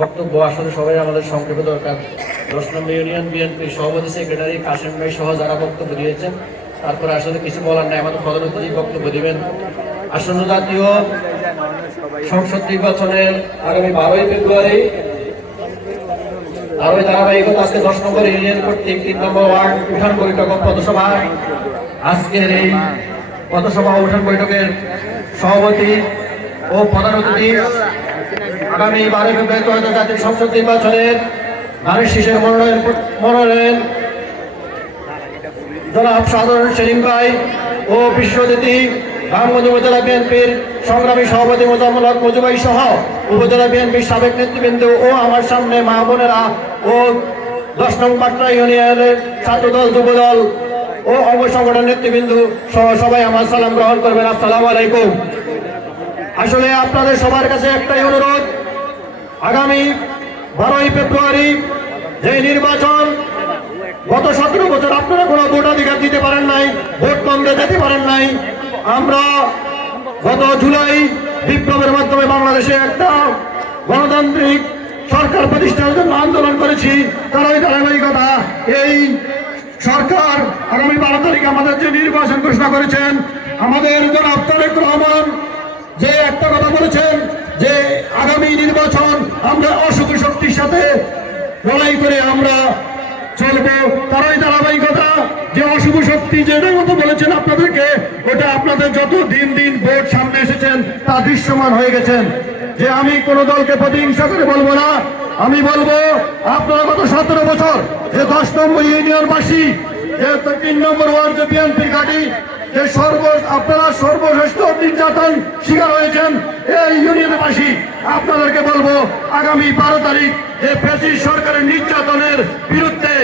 বক্তব্য আসলে সবাই আমাদের সংক্ষেপে দরকার। 10 নম্বর ইউনিয়ন বিএনপির সভাপতি সেক্রেটারি কাশেম ভাই সহ যারা বক্তব্য দিয়েছেন, তারপরে আসলে কিছু বলার নাই, আমাদের প্রধান অতিথি বক্তব্য দিবেন। আসন্ন জাতীয় সংসদ নির্বাচনের আগামী 12ই ফেব্রুয়ারি আর ওই ধারাবাহিকতা আজকে 10 নম্বর ইউনিয়ন কর্তৃক 3 নম্বর ওয়ার্ড উঠান বৈঠক ও পথসভা। আজকের এই পথসভা উঠান বৈঠকের সভাপতি ও প্রধান অতিথি আগামী 12 ফেব্রুয়ারি জাতীয় সংসদ নির্বাচনের নারী শীর্ষের মনোনয়ন জনাব সাধারণ সেলিম ভাই ও বিশেষ অতিথি রামগঞ্জ উপজেলা বিএনপির সংগ্রামী সভাপতি মোজাম্মেল হক মজু ভাই সহ উপজেলা বিএনপির সাবেক নেতৃবৃন্দ ও আমার সামনে মা বোনেরা ও 10 নং পাট্রা ইউনিয়নের ছাত্রদল যুবদল ও অঙ্গ সংগঠন নেতৃবৃন্দ সহ সবাই আমার সালাম গ্রহণ করবেন। আসসালামু আলাইকুম। আসলে আপনাদের সবার কাছে একটাই অনুরোধ, আগামী 12ই ফেব্রুয়ারি যে নির্বাচন, গত 17 বছর আপনারা কোনো ভোটাধিকার দিতে পারেন নাই, ভোট কেন্দ্রে যেতে পারেন নাই। আমরা গত জুলাই বিপ্লবের মাধ্যমে বাংলাদেশে একটা গণতান্ত্রিক সরকার প্রতিষ্ঠার জন্য আন্দোলন করেছি। তারই ধারাবাহিকতা এই সরকার আগামী 12 তারিখে আমাদের যে নির্বাচন ঘোষণা করেছেন, আমাদের জনাব তারেক রহমান যে একটা কথা বলেছেন যে আগামী নির্বাচন আমরা অশুভ শক্তির সাথে লড়াই করে আমরা চলবো। তারই ধারাবাহিকতা যে অশুভ শক্তি যেটার মতো বলেছেন আপনাদেরকে, ওটা আপনাদের যত দিন দিন ভোট সামনে এসেছেন তা দৃশ্যমান হয়ে গেছেন। যে আমি কোন দলকে প্রতিহিংসা করে বলবো না, আমি বলবো আপনারা গত 17 বছর যে 10 নম্বর ইউনিয়নবাসী যে 3 নম্বর ওয়ার্ড যে বিএনপি ঘাঁটি যে আপনারা সর্বশ্রেষ্ঠ নির্যাতন শিকার হয়েছেন এই ইউনিয়নবাসী, আপনাদেরকে বলবো আগামী 12 তারিখ যে ফ্যাসিস্ট সরকারের নির্যাতনের বিরুদ্ধে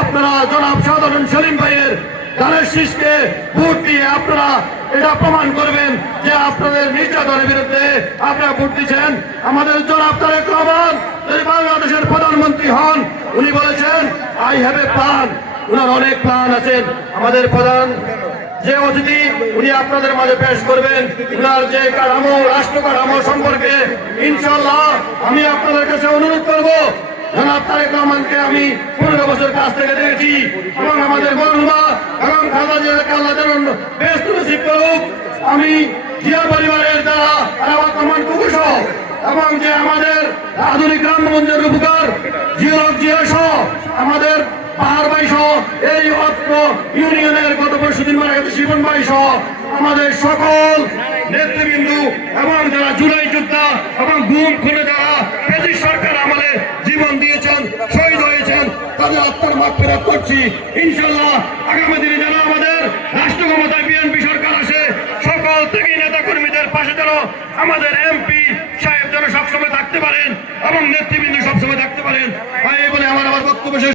আপনারা জনাব সাধারণ সেলিম ভাইয়ের ধানের শীষকে ভোট দিয়ে আপনারা এটা প্রমাণ করবেন যে আপনাদের নির্যাতনের বিরুদ্ধে আপনারা ভোট দিচ্ছেন। আমাদের জনাব তারেক রহমান যদি বাংলাদেশের প্রধানমন্ত্রী হন, উনি বলেছেন আই হ্যাভ এ প্ল্যান, উনার অনেক প্ল্যান আছেন। আমাদের প্রধান যে অতিথি উনি আপনাদের মাঝে পেশ করবেন উনার যে কাঠামো, রাষ্ট্র কাঠামো সম্পর্কে ইনশাআল্লাহ আমি আপনাদের কাছে অনুরোধ করবো, জনাব তারেক রহমানকে আমি 15 বছর কাছ থেকে দেখেছি এবং আমাদের মরহুমা এবং খালেদা জিয়াকে আল্লাহ যেন বেশ নসিব করুক। আমি জিয়া পরিবারের দ্বারা আরাফাত রহমান কুকুর সহ এবং যে আমাদের আধুনিক রামগঞ্জের উপকার জিয়া সহ আমাদের পাহাড় ভাই সহ এই অত্র ইউনিয়নের গত পরশুদিন মারা গেছে শিবন ভাই সহ আমাদের সকল নেতৃবৃন্দ এবং যারা জুলাই যোদ্ধা এবং গুম খুনে যারা ফ্যাসিস্ট সরকার আমলে জীবন দিয়েছেন, শহীদ হয়েছেন, তাদের আত্মার মাগফিরাত করছি। ইনশাআল্লাহ আগামী দিনে যেন আমাদের রাষ্ট্র ক্ষমতায় বিএনপি সরকার আসে, সকল থেকে নেতা কর্মীদের পাশে যেন আমাদের এমপি সাহেব যেন সবসময় থাকতে পারেন এবং নেতৃবৃন্দ সবসময় থাকতে পারেন। এই বলে আমার বক্তব্য শেষ।